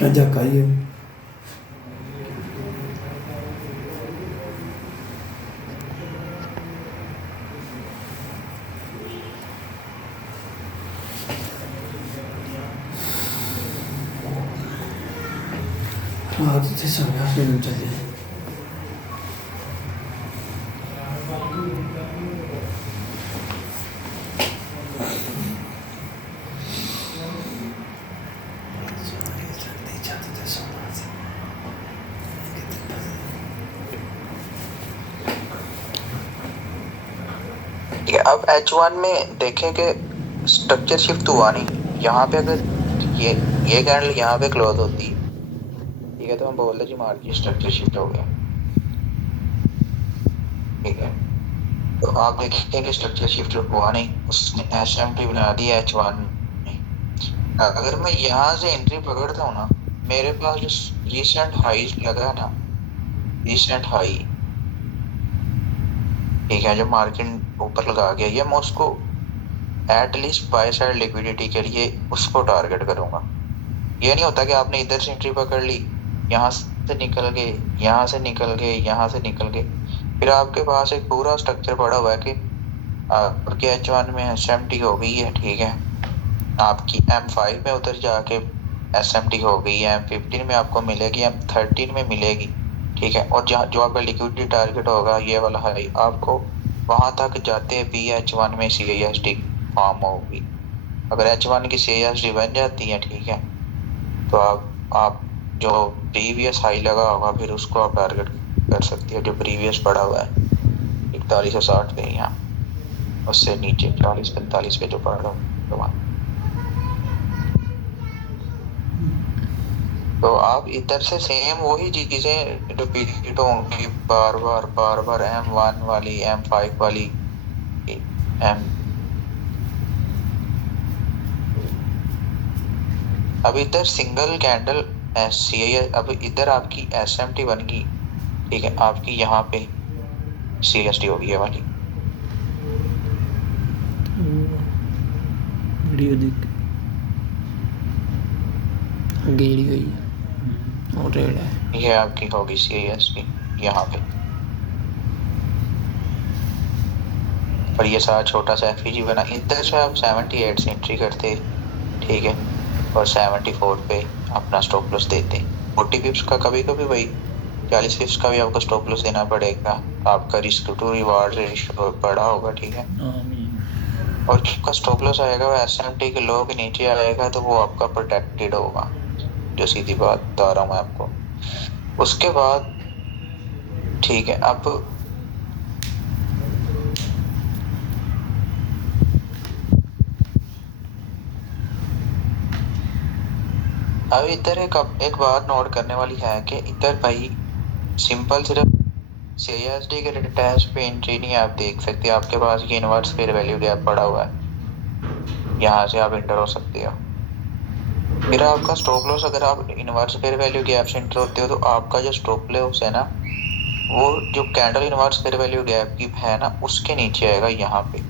Ajak aja. Itu sangat minum saja. ठीक है, अब H1 में देखें कि स्ट्रक्चर शिफ्ट हुआ नहीं। यहाँ पे अगर ये कैंडल यहाँ पे क्लोज होती, ठीक है, तो हम बोलते जी मार्केट स्ट्रक्चर शिफ्ट हो गया। ठीक है, तो आप देखें कि स्ट्रक्चर शिफ्ट हुआ नहीं, उसने SMT बना दी H1 में। अगर मैं यहाँ से एंट्री पकड़ता हूँ ना, मेरे पास जो रिसेंट हाई लगा है ना, रिसेंट हाई, ठीक है, जो मार्केट ऊपर लगा गया, ये मैं उसको एटलीस्ट बाय साइड लिक्विडिटी के लिए उसको टारगेट करूंगा। ये नहीं होता कि आपने इधर से एंट्री पकड़ ली, यहाँ से निकल गए, यहाँ से निकल गए, यहाँ से निकल गए, फिर आपके पास एक पूरा स्ट्रक्चर पड़ा हुआ है कि आपके H1 में SMT हो गई है, ठीक है, आपकी M5 में उधर जाके SMT हो गई है, M15 में आपको मिलेगी, M13 में मिलेगी, ठीक है, और जहाँ जो आपका लिक्विडिटी टारगेट होगा ये वाला हाई, आपको वहां तक जाते भी H1 में CISD फॉर्म होगी। अगर H1 की CISD बन जाती है, ठीक है, तो आप जो प्रीवियस हाई लगा होगा फिर उसको आप टारगेट कर सकती है, जो प्रीवियस पड़ा हुआ है 4160 पे, यहाँ उससे नीचे 40-45 पे जो पड़ा हुआ। तो आप इधर से सेम वही चीजें रिपीट होंगी बार बार M1 वाली, M5 वाली, M अब इधर सिंगल कैंडल CIS, अब इधर आपकी SMT बन गई, ठीक है, आपकी यहाँ पे CSD होगी ये वाली। वीडियो देख गेड़ी गई और रेड है, ये आपकी होगी CISD यहाँ पे, और ये सारा छोटा सा FEG बना। इधर से आप 78 से एंट्री करते, ठीक है, और 74 पे अपना स्टॉप लॉस देते। 40 पिप्स का कभी कभी भाई 40 पिप्स का भी आपको स्टॉप लॉस देना पड़ेगा, आपका रिस्क टू रिवार्ड रेशियो बड़ा होगा, ठीक है, और जिसका स्टॉप लॉस आएगा वो SMT के लो के नीचे आएगा, तो वो आपका प्रोटेक्टेड होगा, जो सीधी बात बता रहा हूँ मैं आपको। उसके बाद ठीक है, अब इधर एक बात नोट करने वाली है कि इधर भाई सिंपल सिर्फ CISD के डिटैच पे एंट्री नहीं आप देख सकते, आपके पास ये इनवर्स फेयर वैल्यू गैप पड़ा हुआ है, यहाँ से आप इंटर हो सकते हो। फिर आपका स्टॉप लॉस, अगर आप इनवर्स फेयर वैल्यू गैप से इंटर होते हो तो आपका जो स्टॉप लॉस है ना, वो जो candle inverse fair value gap की है ना, उसके नीचे आएगा यहाँ पे।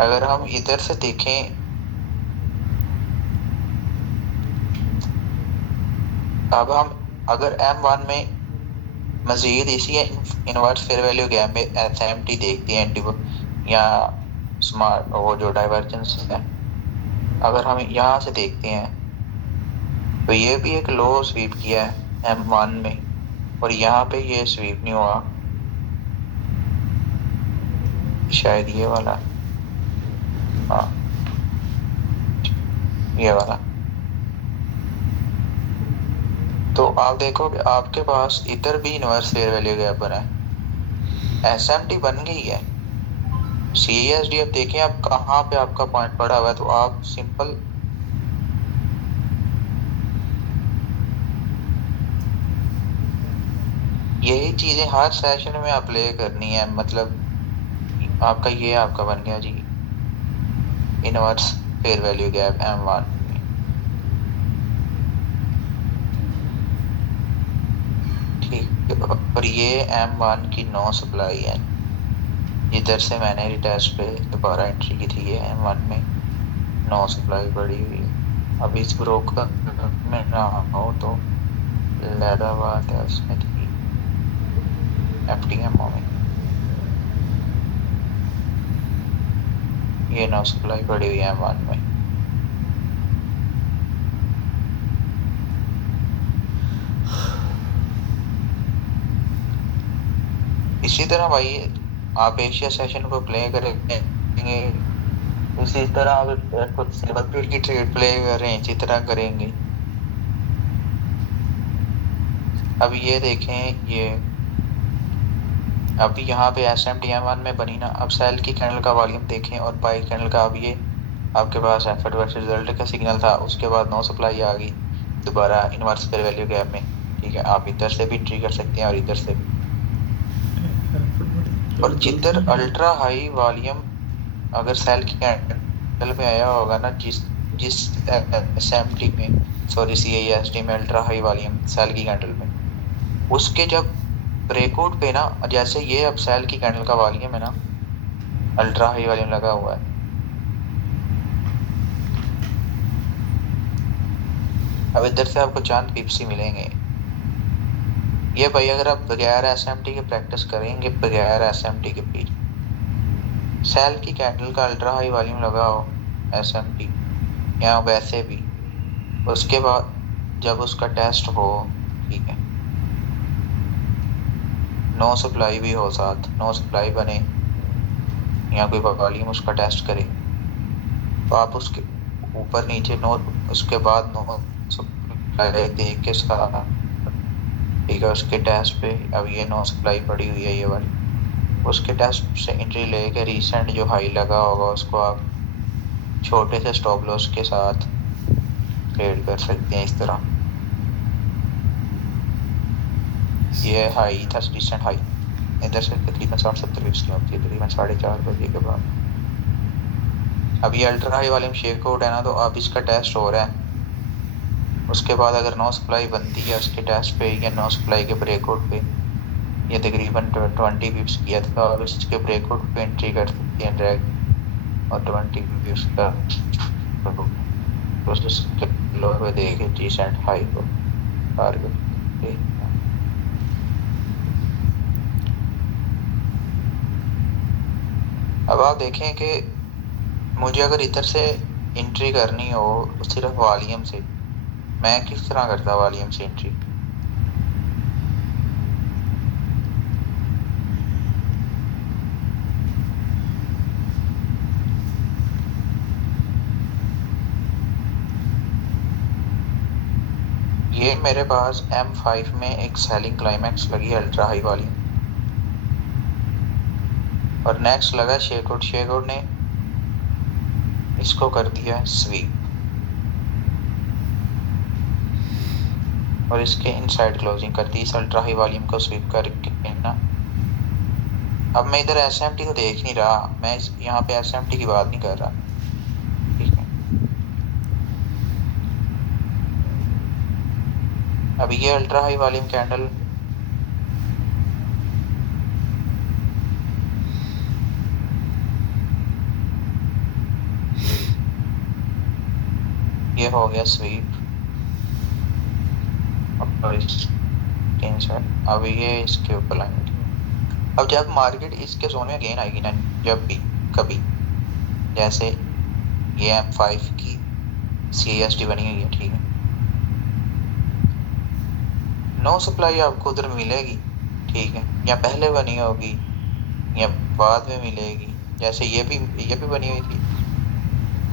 अगर हम इधर से देखें, अब हम अगर M1 में मजीद इसी इनवर्स फेयर वैल्यू गैप में SMT देखते हैं, या स्मार्ट वो जो डाइवर्जेंस है, अगर हम यहाँ से देखते हैं तो ये भी एक लो स्वीप किया है M1 में, और यहाँ पे ये स्वीप नहीं हुआ, शायद ये वाला, हाँ ये वाला। तो आप देखो कि आपके पास इधर भी इनवर्स फेयर वैल्यू गैप बना है, SMT बन गई है, CISD अब देखें आप कहाँ पे आपका पॉइंट पड़ा हुआ है, तो आप सिंपल यही चीजें हर सेशन में अप्लाई करनी है। मतलब आपका ये आपका बन गया जी inverse fair value gap M1 में। ठीक है, और ये M1 की नो सप्लाई है। इधर से मैंने रिटेस्ट पे दोबारा एंट्री की थी, ये M1 में नो सप्लाई पड़ी हुई है। अब इस ब्रोकर में ना हो तो लहरा बात है उसमें थी FTMO में ये नो सप्लाई पड़ी हुई है M1 में। इसी तरह भाई आप एशिया सेशन को प्ले करेंगे, इसी तरह आप खुद सिल्वर की ट्रेड प्ले कर रहे हैं, इसी तरह करेंगे। अब ये देखें, ये अभी यहाँ पे SMT M1 में बनी ना। अब सेल की कैंडल का वॉल्यूम देखें और बाई कैंडल का। अब ये आपके पास एफर्ट वर्सेस रिजल्ट का सिग्नल था, उसके बाद नो सप्लाई आ गई दोबारा इनवर्स फेयर वैल्यू गैप में। ठीक है, आप इधर से भी एंट्री कर सकते हैं और इधर से भी। और जिधर अल्ट्रा हाई वॉल्यूम अगर सेल की कैंडल में आया होगा ना, जिस SMT में, सॉरी CAST में अल्ट्रा हाई वॉल्यूम सेल की कैंडल में, उसके जब ब्रेकआउट पे ना, जैसे ये अब सेल की कैंडल का वॉल्यूम है ना, अल्ट्रा हाई वॉल्यूम लगा हुआ है। अब इधर से आपको चंद पिप्स ही मिलेंगे। ये भाई अगर आप बगैर SMT के प्रैक्टिस करेंगे, बगैर SMT के भी सेल की कैंडल का अल्ट्रा हाई वॉल्यूम लगा हो SMT या वैसे भी, उसके बाद जब उसका टेस्ट हो, ठीक है, नो सप्लाई भी हो, साथ नो सप्लाई बने या कोई वॉल्यूम उसका टेस्ट करे, तो आप उसके ऊपर नीचे नो, उसके बाद नो सप्लाई देख के साथ, ठीक है, उसके टेस्ट पे अब ये नो सप्लाई पड़ी हुई है ये वाली, उसके टेस्ट से एंट्री लेके रिसेंट जो हाई लगा होगा उसको आप छोटे से स्टॉप लॉस के साथ ट्रेड कर सकते हैं। इस तरह ये हाई था, रिसेंट हाई इधर से तकरीबन 60-70 पिप्स की होती है, तकरीबन 4:30 बजे के बाद। अब ये अल्ट्रा हाई वाले में शेकआउट है ना, तो अब इसका टेस्ट हो रहा है। उसके बाद अगर नो सप्लाई बनती है उसके टेस्ट पे या नो सप्लाई के ब्रेकआउट पे, ये तकरीबन 20 पिप्स किया था, तो अब इसके ब्रेकआउट पे एंट्री कर सकते हैं डायरेक्ट और 20 पिप्स का लो पे देके रिसेंट हाई को टारगेट। अब आप देखें कि मुझे अगर इधर से एंट्री करनी हो सिर्फ वॉल्यूम से, मैं किस तरह करता वॉल्यूम से एंट्री। ये मेरे पास M5 में एक सेलिंग क्लाइमैक्स लगी अल्ट्रा हाई वॉल्यूम, और नेक्स्ट लगा शेकआउट। शेकआउट ने इसको कर दिया स्वीप और इसके इनसाइड क्लोजिंग कर दी इस अल्ट्रा हाई वॉल्यूम को स्वीप करके ना। अब मैं इधर SMT को देख नहीं रहा, मैं यहाँ पे SMT की बात नहीं कर रहा, ठीक है। अब ये अल्ट्रा हाई वॉल्यूम कैंडल ये हो गया स्वीप, अब ये इसके ऊपर लाएंगे। अब जब मार्केट इसके जोन में गेन आएगी ना, जब भी कभी, जैसे ये M5 की CAST बनी हुई है, ठीक है, नो सप्लाई आपको उधर मिलेगी, ठीक है, या पहले बनी होगी या बाद में मिलेगी। जैसे ये भी बनी हुई थी,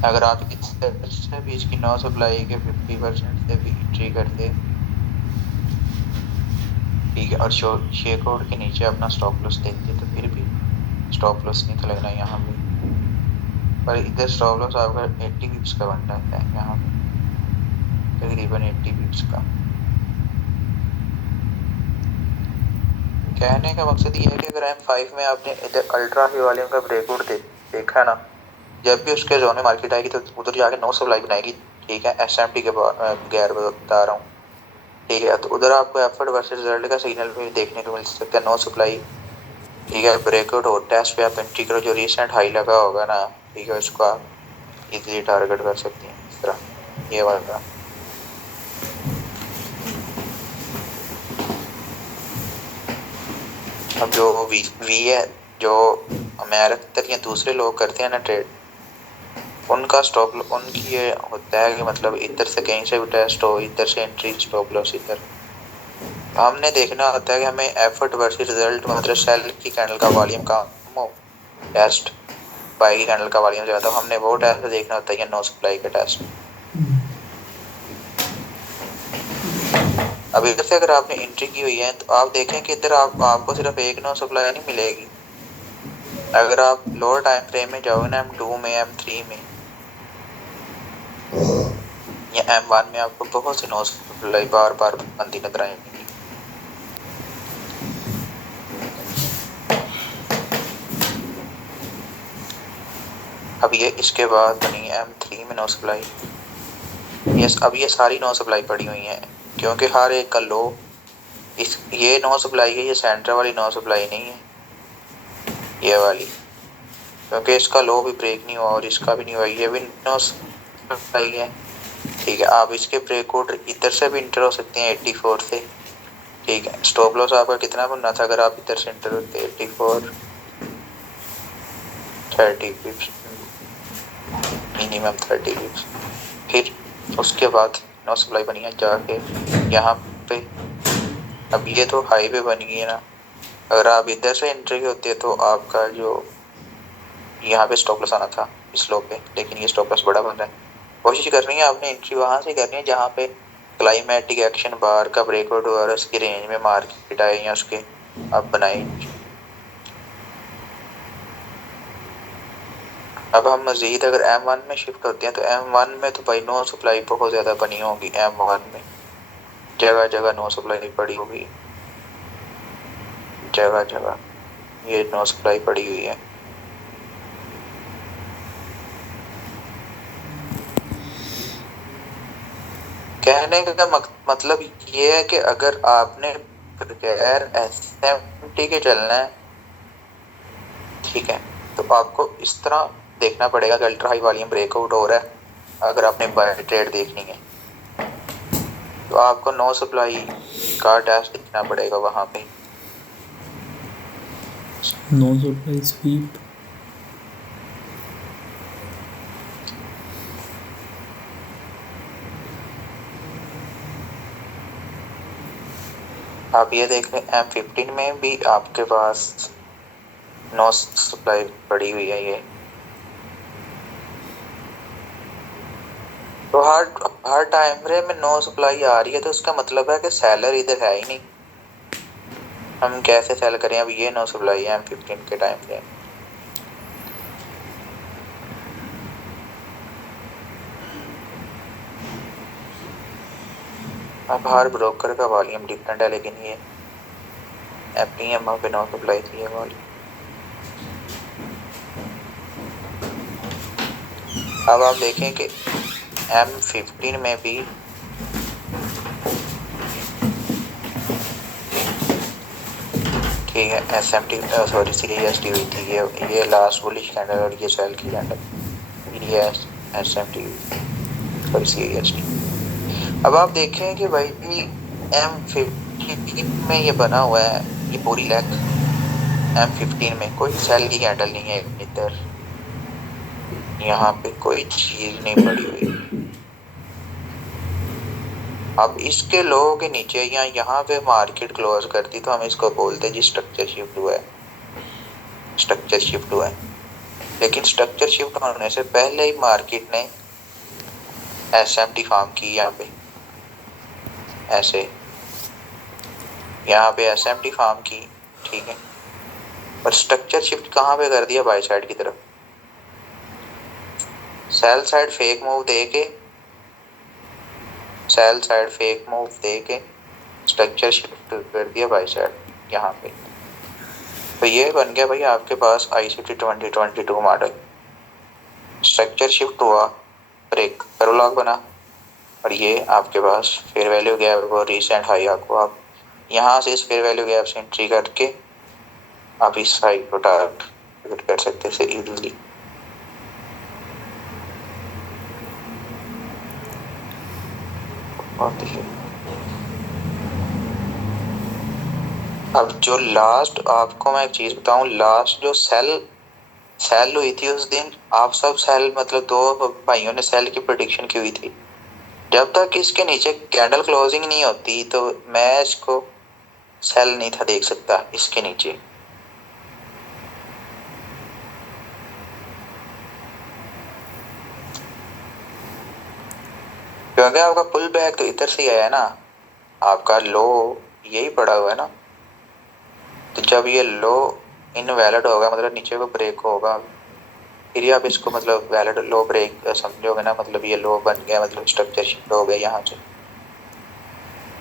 अगर आप इससे भी इसकी नो सप्लाई के 50% से भी एंट्री करते, ठीक है, और शेकआउट के नीचे अपना स्टॉप लॉस देखते, तो फिर भी स्टॉप लॉस नहीं था लगना यहाँ पे, पर इधर स्टॉप लॉस आपका 80 पिप्स का बन जाता है यहाँ पे, तकरीबन 80 पिप्स का। कहने का मकसद ये है कि अगर M5 में आपने इधर अल्ट्रा हाई वॉल्यूम का ब्रेकआउट देखा ना, जब भी उसके जोन में मार्केट आएगी तो उधर जाके नो सप्लाई बनाएगी, ठीक है, SMT के गैर बता रहा हूँ, ठीक है। तो उधर आपको एफर्ट वर्सेस रिजल्ट का सिग्नल भी देखने को मिल सकता है, नो सप्लाई, ठीक है। ब्रेकआउट हो, टेस्ट पे आप एंट्री करो, जो रिसेंट हाई लगा होगा ना, ठीक है, उसको आप इजीली टारगेट कर सकती हैं इस तरह, ये वाला। अब जो वी है, जो अमेरिकन या दूसरे लोग करते हैं ना ट्रेड, उनका स्टॉप उनकी ये होता है कि मतलब इधर से कहीं से भी टेस्ट हो, इधर से एंट्री, स्टॉप लॉस इधर। हमने देखना होता है कि हमें एफर्ट वर्सेस रिजल्ट, मतलब सेल की कैंडल का वॉल्यूम कम हो, टेस्ट बाई की कैंडल का वॉल्यूम ज्यादा हो, हमने वो टेस्ट देखना होता है या नो सप्लाई का टेस्ट। अब इधर से अगर आपने एंट्री की हुई है तो आप देखें कि इधर आपको सिर्फ एक नो सप्लाई नहीं मिलेगी। अगर आप लोअर टाइम फ्रेम में जाओगे ना, M2 में, M3 में या M1 में, आपको बहुत सी नो सप्लाई बार बार बनती नजर आएंगी। अब ये इसके बाद बनी M3 में नो सप्लाई। यस, अब ये सारी नो सप्लाई पड़ी हुई है, क्योंकि हर एक का लो, ये नो सप्लाई है, ये सेंटर वाली नो सप्लाई नहीं है, ये वाली, क्योंकि इसका लो भी ब्रेक नहीं हुआ और इसका भी नहीं हुआ, ये भी नो सप्लाई है, ठीक है। आप इसके ब्रेकआउट इधर से भी इंटर हो सकते हैं 84 से, ठीक है। स्टॉप लॉस आपका कितना बनना था अगर आप इधर से इंटर होते, 84, 30 पिप्स, मिनिमम 30 पिप्स। फिर उसके बाद नो सप्लाई बनी है जाके यहाँ पे। अब ये तो हाई पे बन गई है ना, अगर आप इधर से एंट्री होते तो आपका जो यहाँ पे स्टॉप लॉस आना था इस लो पे, लेकिन ये स्टॉप लॉस बड़ा बन रहा है। कोशिश करनी है आपने एंट्री वहां से करनी है जहाँ पे क्लाइमेटिक एक्शन बार का ब्रेकआउट हुआ और उसकी रेंज में मार्केट आए या उसके अब बनाए। अब हम मजीद अगर M1 में शिफ्ट होते हैं तो M1 में तो भाई नो सप्लाई बहुत ज्यादा बनी होगी, M1 में जगह जगह नो सप्लाई पड़ी होगी, जगह जगह ये नो सप्लाई पड़ी हुई है। कहने का मतलब ये है कि अगर आपने बगैर SMT के चलना है, ठीक है, तो आपको इस तरह देखना पड़ेगा कि अल्ट्रा हाई वॉल्यूम ब्रेकआउट हो रहा है। अगर आपने बाय ट्रेड देखनी है तो आपको नो सप्लाई का टेस्ट देखना पड़ेगा वहां पे, नो सप्लाई स्वीप। आप ये देख लें M15 में भी आपके पास नो सप्लाई पड़ी हुई है ये। तो हर टाइम फ्रेम में नो सप्लाई आ रही है तो उसका मतलब है कि सेलर इधर है ही नहीं, हम कैसे सेल करें। अब ये नो सप्लाई है M15 के टाइम फ्रेम। अब हर ब्रोकर का वॉल्यूम डिफरेंट है, लेकिन ये FPM पे नो सप्लाई थी ये वाली। अब आप देखें कि M15 में भी ठीक है SMT सॉरी CST हुई थी, ये लास्ट बुलिश कैंडल और ये सेल की कैंडल, ये SMT सॉरी CST। अब आप देखें कि भाई M15 में ये बना हुआ है, ये पूरी लेग M15 में कोई सेल की कैंडल नहीं है, इधर यहाँ पे कोई चीज नहीं पड़ी हुई। अब इसके लोगों के नीचे या यहाँ पे मार्केट क्लोज करती तो हम इसको बोलते जी स्ट्रक्चर शिफ्ट हुआ है, स्ट्रक्चर शिफ्ट हुआ है। लेकिन स्ट्रक्चर शिफ्ट होने से पहले ही मार्केट ने SMT फॉर्म की, यहाँ पे ऐसे यहाँ पे SMT फॉर्म की, ठीक है, और स्ट्रक्चर शिफ्ट कहाँ पे कर दिया, बाय साइड की तरफ। सेल साइड फेक मूव दे के, सेल साइड फेक मूव दे के स्ट्रक्चर शिफ्ट कर दिया बाय साइड। यहाँ पे। तो ये बन गया भाई आपके पास ICT 2022 मॉडल। स्ट्रक्चर शिफ्ट हुआ, ब्रेक करो लॉक बना, और ये आपके पास फेयर वैल्यू गैप और रिसेंट हाई आपको आप यहाँ से इस फेयर वैल्यू गैप से एंट्री करके आप इस हाई को टारगेट कर सकते हैं इजीली। अब जो लास्ट आपको मैं एक चीज बताऊं, लास्ट जो सेल हुई थी उस दिन, आप सब सेल मतलब दो भाइयों ने सेल की प्रेडिक्शन की हुई थी। जब तक इसके नीचे कैंडल क्लोजिंग नहीं होती तो मैं इसको सेल नहीं था देख सकता इसके नीचे। क्योंकि आपका पुल बैक तो इधर से ही आया ना, आपका लो यही पड़ा हुआ है ना। तो जब ये लो इनवैलिड होगा मतलब नीचे को ब्रेक होगा, फिर ही आप इसको मतलब वैलिड लो ब्रेक समझोगे ना, मतलब ये लो बन गया मतलब स्ट्रक्चर शिफ्ट हो गया यहाँ से।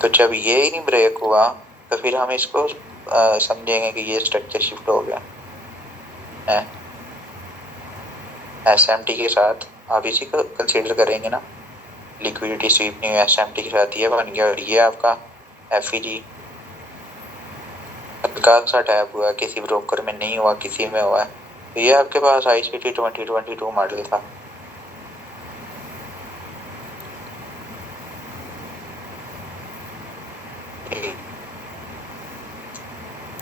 तो जब ये ही नहीं ब्रेक हुआ तो फिर हम इसको समझेंगे कि ये स्ट्रक्चर शिफ्ट हो गया है। SMT के साथ आप इसी को कंसीडर करेंगे ना, लिक्विडिटी स्वीप नहीं हुई SMT के साथ, ये बन गया। और ये आपका FEG हल्का सा टैप हुआ, किसी ब्रोकर में नहीं हुआ, किसी में हुआ है। तो ये आपके पास ICT 2022 मॉडल था।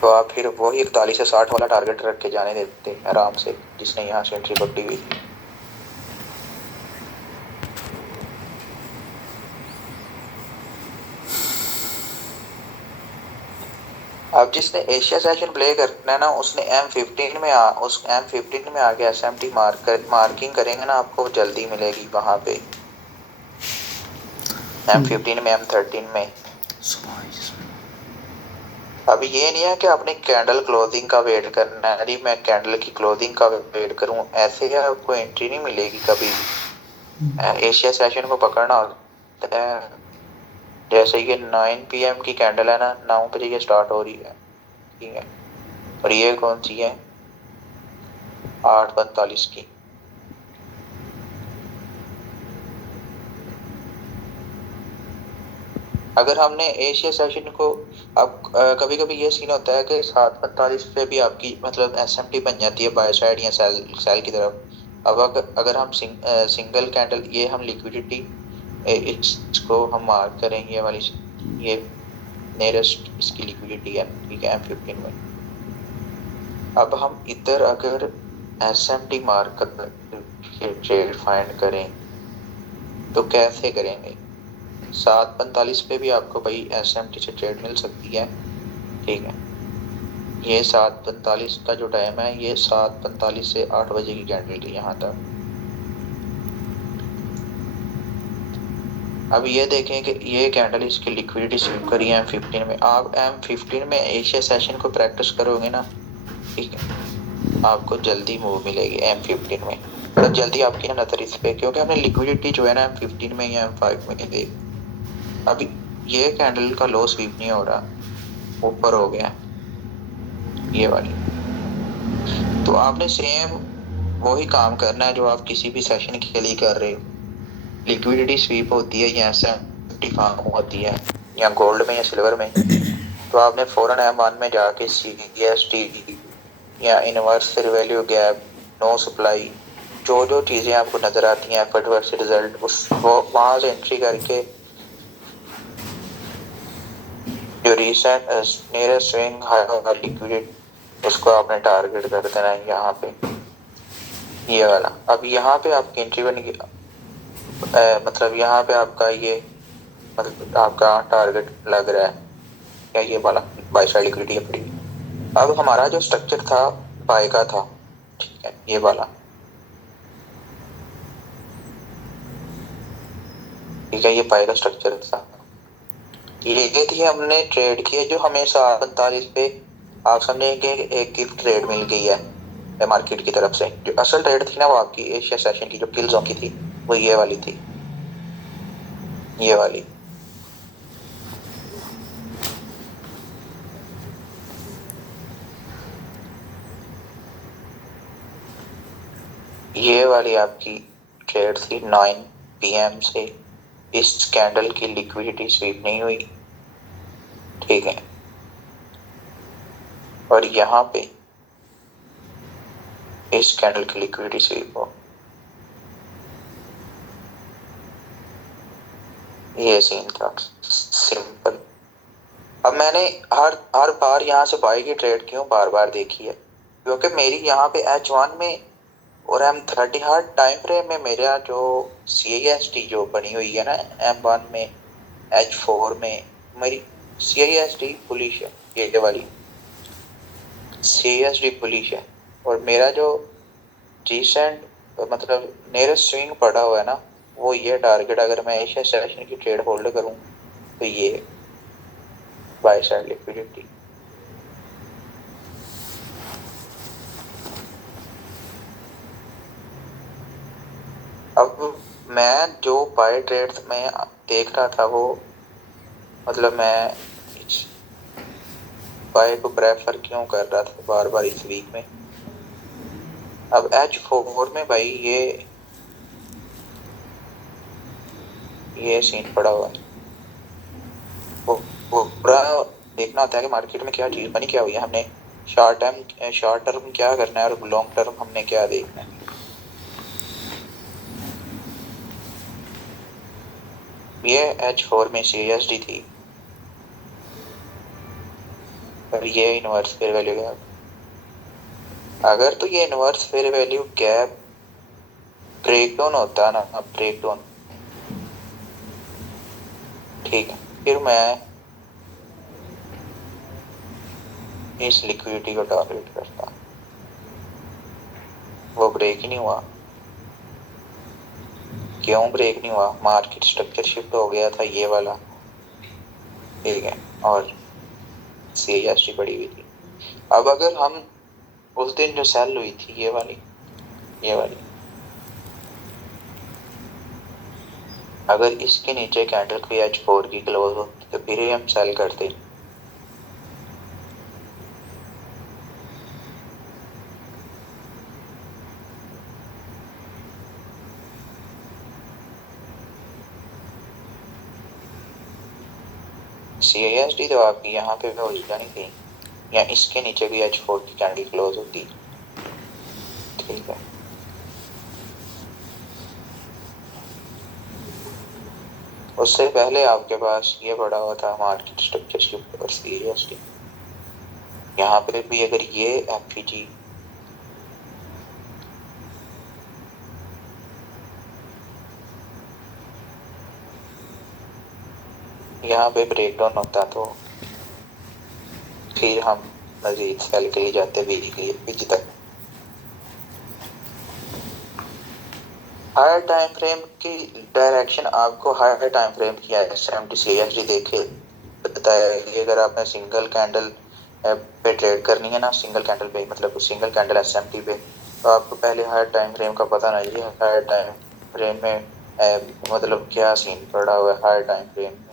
तो आप फिर वही 41 से 60 वाला टारगेट रख के जाने देते आराम से, जिसने यहाँ से एंट्री पकड़ी हुई थी। अब जिसने एशिया सेशन प्ले करना है ना, उसने M15 में उस M15 में आके SMT मार्किंग करेंगे ना, आपको जल्दी मिलेगी वहां पे। M15 में M13 में अभी ये नहीं है कि आपने कैंडल क्लोजिंग का वेट करना है, अरे मैं कैंडल की क्लोजिंग का वेट करूं, ऐसे ही आपको एंट्री नहीं मिलेगी कभी भी। एशिया सेशन को पकड़ना होता है। जैसे ये 9 PM की कैंडल है ना, 9 बजे ये स्टार्ट हो रही है, ठीक है। और ये कौन सी है, 8:45 की। अगर हमने एशिया सेशन को अब कभी कभी ये सीन होता है कि 7:45 पे भी आपकी मतलब SMT बन जाती है बाय साइड या सेल की तरफ। अब अगर हम सिंगल कैंडल, ये हम लिक्विडिटी इसको हम मार्क करेंगे, ये वाली ये नियरेस्ट इसकी लिक्विडिटी है, ठीक है, M15 में। अब हम इधर अगर SMT मार्क कर ट्रेड फाइंड करें तो कैसे करेंगे। 7:45 पे भी आपको भाई SMT से ट्रेड मिल सकती है, ठीक है। ये 7:45 का जो टाइम है, ये 7:45 से 8 बजे की कैंडल थी यहाँ तक। अब ये देखें कि ये कैंडल इसकी लिक्विडिटी स्वीप करी है M15 में। आप M15 में एशिया सेशन को प्रैक्टिस करोगे ना, ठीक है, आपको जल्दी मूव मिलेगी M15 में, मतलब जल्दी आपकी ना नजर इस पे, क्योंकि हमने लिक्विडिटी जो है ना M15 में या M5 में देखी। अभी ये कैंडल का लो स्वीप नहीं हो रहा, ऊपर हो गया ये वाली। तो आपने सेम वही काम करना है जो आप किसी भी सेशन के लिए कर रहे हो। लिक्विडिटी स्वीप होती है या SMT फार्म होती है या गोल्ड में या सिल्वर में, तो आपने फौरन M1 में जाके CST या inverse value gap, no supply, जो जो चीजें आपको नजर आती हैं, एफर्ट वर्सेस रिजल्ट, उस वो वहां से एंट्री करके जो रिसेंट नियरेस्ट स्विंग हाई होगा लिक्विडिटी, उसको आपने टारगेट कर देना है यहाँ पे, ये वाला। अब यहाँ पे आपकी एंट्री बनेगी, मतलब यहाँ पे आपका ये मतलब आपका टारगेट लग रहा है या ये वाला बाय साइड लिक्विडिटी अपनी। अब हमारा जो स्ट्रक्चर था बाय का था, ठीक है, ये वाला, ठीक है, ये बाय का स्ट्रक्चर था। ये थी हमने ट्रेड किया जो हमें 7:45 पे आप समझेंगे एक गिफ्ट ट्रेड मिल गई है मार्केट की तरफ से। जो असल ट्रेड थी ना वो आपकी एशिया सेशन की जो किल जोन की थी, वो ये वाली थी, ये वाली। ये वाली आपकी ट्रेड थी 9 PM से, इस कैंडल की लिक्विडिटी स्वीप नहीं हुई, ठीक है। और यहाँ पे इस कैंडल की लिक्विडिटी स्वीप हो, ये सीन था सिंपल। अब मैंने हर बार यहाँ से बाई की ट्रेड क्यों बार बार देखी है, क्योंकि मेरी यहाँ पे H1 में और M30 हर टाइम फ्रेम में मेरा जो CISD जो बनी हुई है ना, M1 में H4 में मेरी CISD पुलिस है, ये वाली CISD पुलिस है। और मेरा जो रिसेंट मतलब नियरेस्ट स्विंग पड़ा हुआ है ना, वो ये टारगेट, अगर मैं एशिया सेशन की ट्रेड होल्ड करूं तो ये बाय साइड लिक्विडिटी। अब मैं जो बाय ट्रेड में देख रहा था वो मतलब मैं बाय को प्रेफर क्यों कर रहा था बार बार इस वीक में। अब H4 में भाई ये सीन पड़ा हुआ है, वो पूरा देखना होता है कि मार्केट में क्या चीज बनी, क्या हुई है, हमने शॉर्ट टर्म क्या करना है और लॉन्ग टर्म हमने क्या देखना है। ये H4 में CISD थी और ये इनवर्स फेयर वैल्यू गैप। अगर तो ये inverse fair value gap breakdown होता ना, ब्रेकडाउन, ठीक है, फिर मैं इस लिक्विडिटी को टारगेट करता। वो ब्रेक ही नहीं हुआ। क्यों ब्रेक नहीं हुआ? मार्केट स्ट्रक्चर शिफ्ट हो गया था ये वाला, ठीक है, और CISD पड़ी हुई थी। अब अगर हम उस दिन जो सेल हुई थी ये वाली अगर इसके नीचे कैंडल कोई H4 की क्लोज होती तो फिर ही हम सेल करते। CISD तो आपकी यहाँ पे हो जानी थी, या इसके नीचे भी H4 की कैंडल क्लोज होती, ठीक है। उससे पहले आपके पास ये पड़ा हुआ था मार्केट स्ट्रक्चर शिफ्ट और CISD। यहाँ पे भी अगर ये FEG यहाँ पे ब्रेकडाउन होता तो फिर हम मजीद सेल के लिए जाते वीक तक। हायर टाइम फ्रेम की डायरेक्शन आपको हायर टाइम फ्रेम की SMT CISD देखे बताया कि अगर आपने सिंगल कैंडल पे ट्रेड करनी है ना, सिंगल कैंडल पे मतलब सिंगल कैंडल SMT पे, तो आपको पहले हायर टाइम फ्रेम का पता नहीं है। हायर टाइम फ्रेम में मतलब क्या सीन पड़ा हुआ है हायर टाइम फ्रेम में।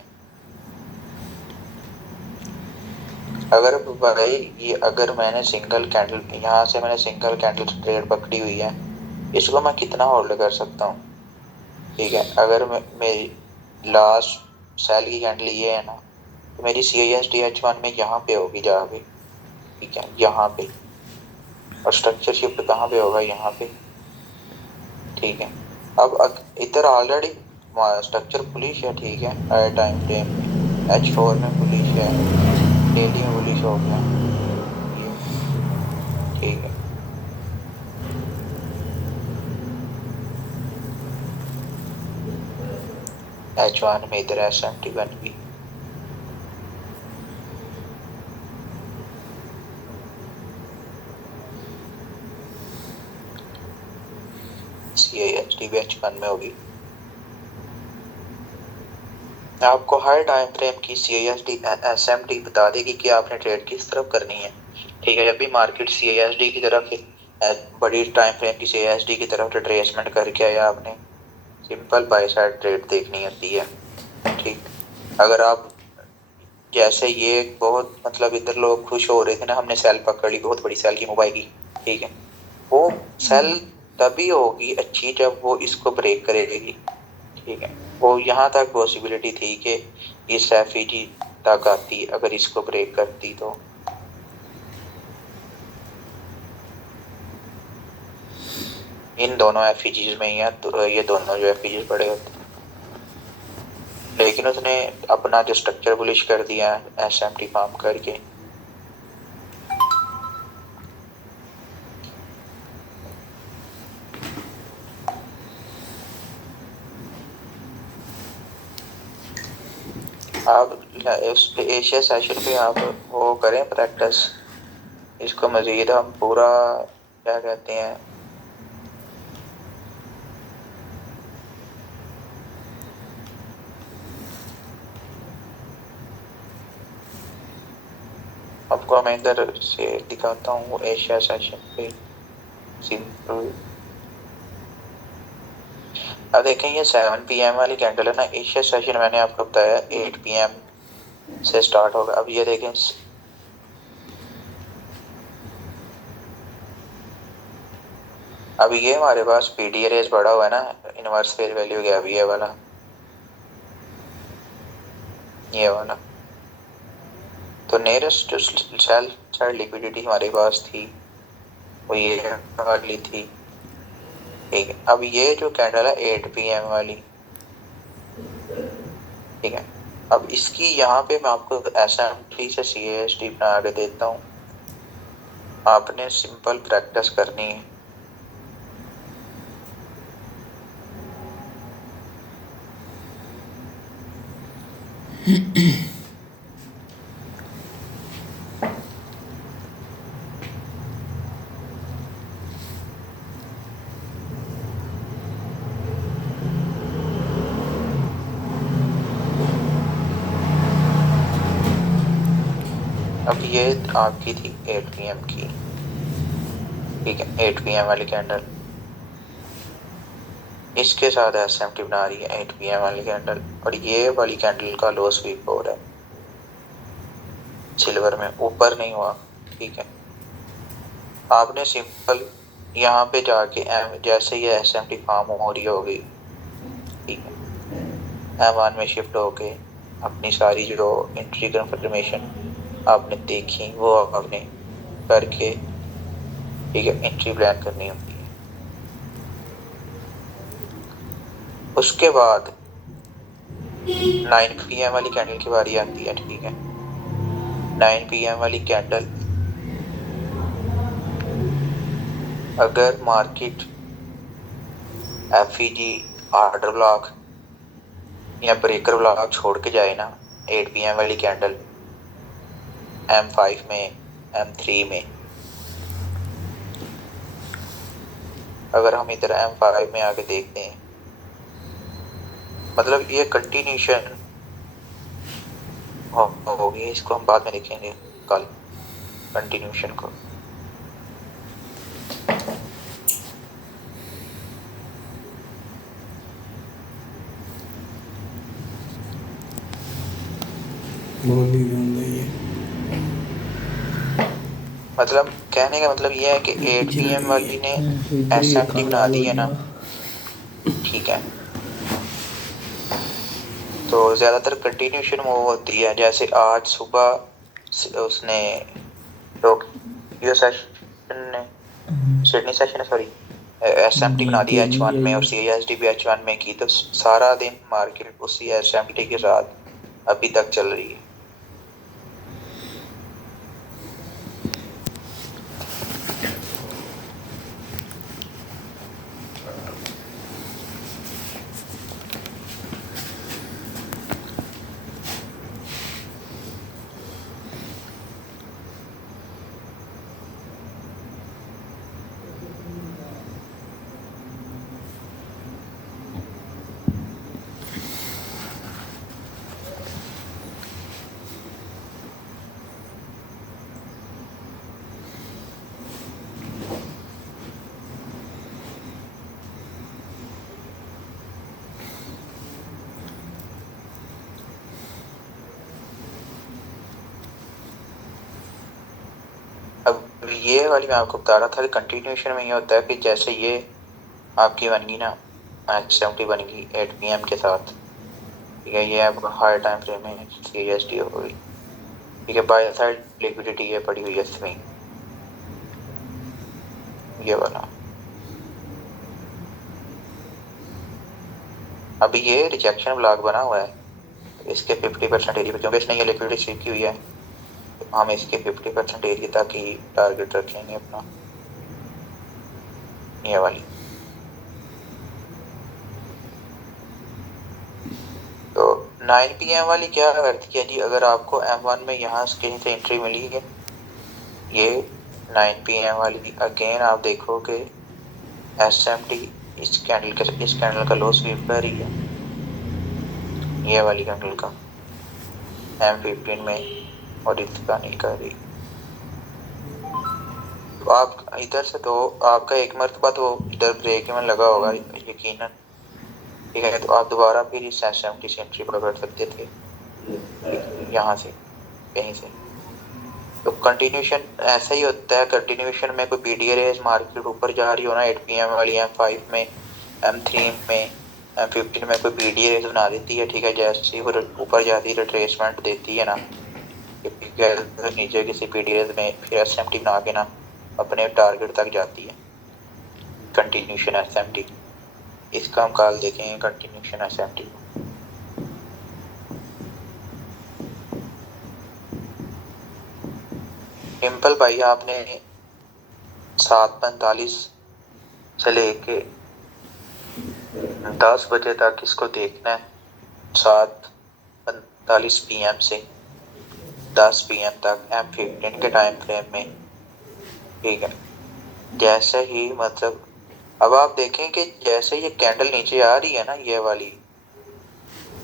अगर भाई ये अगर मैंने सिंगल कैंडल यहाँ से मैंने सिंगल कैंडल ट्रेड पकड़ी हुई है, इसको मैं कितना होल्ड कर सकता हूँ, ठीक है। अगर मेरी लास्ट सेल की कैंडल ये है ना, तो मेरी CISD H1 में यहाँ पे होगी जाके, ठीक है, यहाँ पे, और स्ट्रक्चर शिफ्ट कहाँ पे होगा, यहाँ पे, ठीक है। अब इधर ऑलरेडी स्ट्रक्चर बुलिश है, ठीक है, हायर टाइम फ्रेम में H4 में बुलिश है, डेली में बुलिश हो गया, ठीक है। H1 में इधर SMT बन गई, CISD भी H1 में होगी। आपको हर टाइम फ्रेम की CISD SMT बता देगी कि आपने ट्रेड किस तरफ करनी है, ठीक है। जब भी मार्केट CISD की तरफ बड़ी टाइम फ्रेम की CISD की तरफ रिट्रेसमेंट करके आया, आपने सिंपल बाय साइड ट्रेड देखनी होती है, ठीक। अगर आप जैसे ये बहुत मतलब इधर लोग खुश हो रहे थे ना, हमने सेल पकड़ ली, बहुत बड़ी सेल की मोबाइल की, ठीक है, वो सेल तभी होगी अच्छी जब वो इसको ब्रेक करेगी, ठीक है। वो यहाँ तक पॉसिबिलिटी थी कि इस एफईजी तक आती अगर इसको ब्रेक करती तो। इन दोनों एफईजीज में ही तो ये दोनों जो एफईजीज बड़े होते हैं, लेकिन उसने अपना जो स्ट्रक्चर बुलिश कर दिया एसएमटी फॉर्म करके। आप उस एशिया सेशन पे आप वो करें प्रैक्टिस, इसको मजीद हम पूरा क्या कहते हैं आपको मैं इधर से दिखाता हूँ एशिया सेशन पे सिंपल। अब देखें ये 7 PM वाली कैंडल है ना, एशिया सेशन मैंने आपको बताया 8 PM से स्टार्ट होगा। अब ये देखें अब ये हमारे पास पीडी रेस बढ़ा हुआ है ना, इनवर्स फेस वैल्यू गया अभी ये वाला तो नियरेस्ट जो सेल साइड लिक्विडिटी हमारे पास थी वो ये वाली थी, ठीक है। अब ये जो कैंडल है 8 PM वाली, ठीक है। अब इसकी यहाँ पे मैं आपको एसएमटी से सीएसटी बना के देता हूँ, आपने सिंपल प्रैक्टिस करनी है। अब ये आपकी थी 8 PM की, ठीक है। 8 PM वाली कैंडल इसके साथ एसएमटी बना रही है 8 PM वाली कैंडल, और ये वाली कैंडल का लो स्वीप हो रहा है सिल्वर में, ऊपर नहीं हुआ, ठीक है। आपने सिंपल यहाँ पे जाके जैसे ये एसएमटी फॉर्म हो रही होगी, ठीक है, M1 में शिफ्ट होके अपनी सारी जो एंट्री कंफर्मेशन आपने देखी वो आपने करके, ठीक है, एंट्री प्लान करनी होती है। उसके बाद 9 PM वाली कैंडल की बारी आती है, ठीक है। 9 PM वाली कैंडल अगर मार्केट एफईजी ऑर्डर ब्लॉक या ब्रेकर ब्लॉक छोड़ के जाए ना 8 PM वाली कैंडल M5 में M3 में, अगर हम इधर M5 में आके देखते हैं, मतलब ये कंटिन्यूशन होगी, इसको हम बाद में देखेंगे कल कंटिन्यूशन को। मतलब कहने का मतलब ये है कि 8 PM वाली ने एसएमटी बना दी है ना, ठीक है। तो ज्यादातर कंटिन्यूशन मूव होती है, जैसे आज सुबह उसने टोक्यो सेशन ने सिडनी सेशन सॉरी एसएमटी बना दी H1 में और सीएसडी भी H1 में की, तो सारा दिन मार्केट उसी एसएमटी के साथ अभी तक चल रही है। अब ये वाली मैं आपको बता रहा था कि कंटिन्यूशन में ये होता है कि जैसे ये आपकी बन गई ना H70 बन गई 8 PM के साथ, ठीक है। ये आपका हाई टाइम फ्रेम में CSD हो गई, ठीक है। बाय साइड लिक्विडिटी ये पड़ी हुई है स्विंग, ये वाला। अभी ये रिजेक्शन ब्लॉक बना हुआ है, इसके 50% एरिया पे, क्योंकि इसने ये लिक्विडिटी स्वीप की हुई है, तो हम इसके 50% एरिया तक ही टारगेट रखेंगे अपना, ये वाली। तो 9 PM वाली क्या करती है जी, अगर आपको M1 में यहाँ कहीं से एंट्री मिली है, ये 9 PM वाली अगेन आप देखोगे SMT इस कैंडल का लो स्वीप कर रही है, ये वाली कैंडल का M15 में, और इसका नहीं कर रही। तो आप इधर से तो आपका एक मरतबा तो इधर ब्रेक में लगा होगा यकीनन, ठीक है। तो आप दोबारा फिर इस SMT से एंट्री पकड़ सकते थे, यहाँ से कहीं से। तो कंटिन्यूशन ऐसा ही होता है, कंटिन्यूशन में कोई BDA रेस मार्केट ऊपर जा रही हो ना 8 PM वाली, M5 में, M3 में, M15 में कोई BDA रेस बना देती है, ठीक है। जैसे ही वो ऊपर जाती है रिट्रेसमेंट देती है ना, नीचे किसी BDA रेस में फिर SMT बना के ना अपने टारगेट तक जाती है, कंटिन्यूशन SMT। इसका हम कल देखेंगे कंटिन्यूशन SMT। सिंपल भाई, आपने 7:45 से लेके 10 बजे तक इसको देखना है, 7:45 PM से 10 PM तक M15 के टाइम फ्रेम में, ठीक है। जैसे ही मतलब अब आप देखें कि जैसे ये कैंडल नीचे आ रही है ना, ये वाली,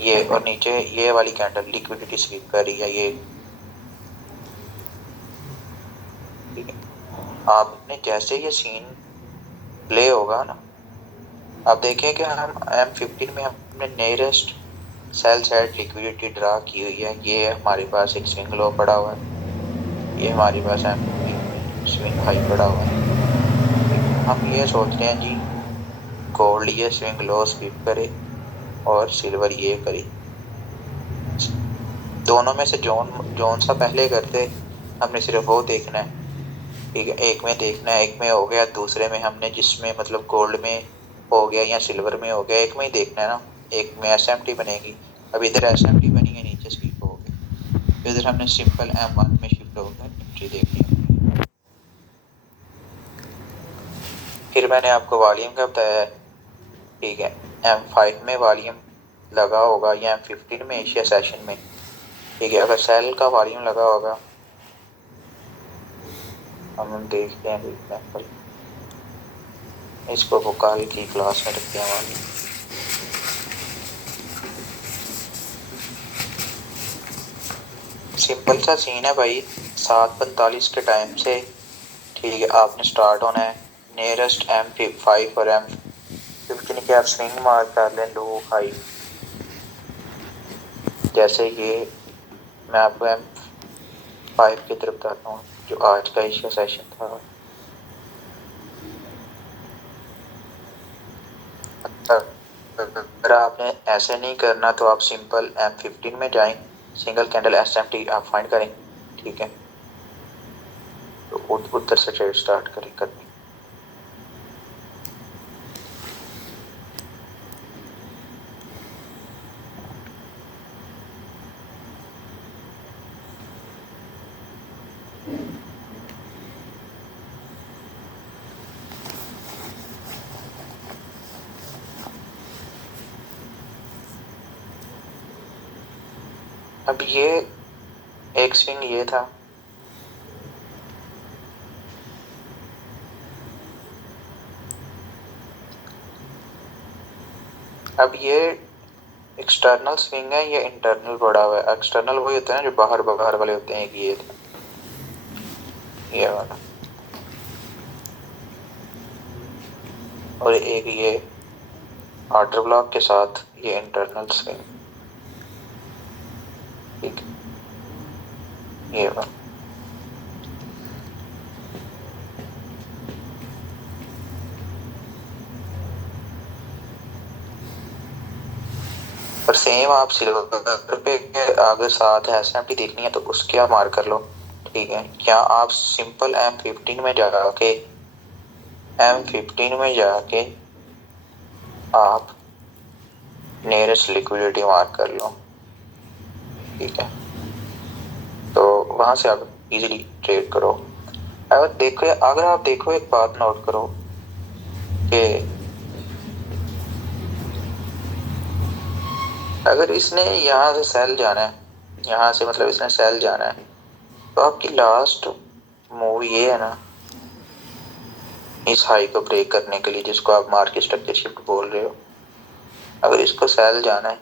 ये और नीचे ये वाली कैंडल लिक्विडिटी स्वीप कर रही है, ये, ठीक है। आपने जैसे ये सीन प्ले होगा ना, आप देखें कि हम M15 में हमने nearest sell side liquidity draw की हुई है, ये हमारे पास एक स्विंग लो पड़ा हुआ है, ये हमारे पास स्विंग हाई पड़ा हुआ है। हम ये सोचते हैं जी गोल्ड ये स्विंग लो स्वीप करे और सिल्वर ये करे, दोनों में से जोन सा पहले करते, हमने सिर्फ वो देखना है, ठीक है। एक में देखना है, एक में हो गया, दूसरे में हमने जिसमें मतलब गोल्ड में हो गया या सिल्वर में हो गया, एक में ही देखना है ना, एक में SMT बनेगी। अब इधर SMT बनी है, नीचे स्वीप हो गया, इधर हमने सिंपल M1 में शिफ्ट होकर एंट्री देखनी है। फिर मैंने आपको वॉल्यूम का बताया, ठीक है। M5 में वॉल्यूम लगा होगा या M15 में एशिया सेशन में, ठीक है। अगर सेल का वॉल्यूम लगा होगा, हम देखते हैं एग्जाम्पल, इसको वो कल की क्लास में रखते हैं वॉल्यूम। सिंपल सा सीन है भाई, 7:45 के टाइम से, ठीक है, आपने स्टार्ट होना है नियरेस्ट M5 और M15 के आप स्विंग मार कर लें लो हाई। जैसे ये मैं आपको M5 की तरफ बताता हूँ, जो आज का एशिया सेशन था। अगर आपने ऐसे नहीं करना तो आप सिंपल M15 में जाएं, सिंगल कैंडल SMT आप फाइंड करें, ठीक है। तो उधर से ट्रेड स्टार्ट करें करनी। अब ये एक स्विंग ये था, अब ये एक्सटर्नल स्विंग है, ये इंटरनल पड़ा हुआ है। एक्सटर्नल वही होता है ना जो बाहर बाहर वाले होते हैं, ये था ये वाला, और एक ये ऑर्डर ब्लॉक के साथ ये इंटरनल स्विंग, ठीक है, ये वाला। और सेम आप सिल्वर पे अगर साथ एसएमटी देखनी है तो उसके आप मार्क कर लो, ठीक है। क्या आप सिंपल M15 में जाके आप नियरेस्ट लिक्विडिटी मार्क कर लो, ठीक है। तो वहां से आप इजीली ट्रेड करो। अगर आप देखो एक बात नोट करो कि अगर इसने यहाँ से सेल जाना है, यहाँ से मतलब इसने सेल जाना है, तो आपकी लास्ट मूव ये है ना, इस हाई को ब्रेक करने के लिए, जिसको आप मार्केट स्ट्रक्चर शिफ्ट बोल रहे हो। अगर इसको सेल जाना है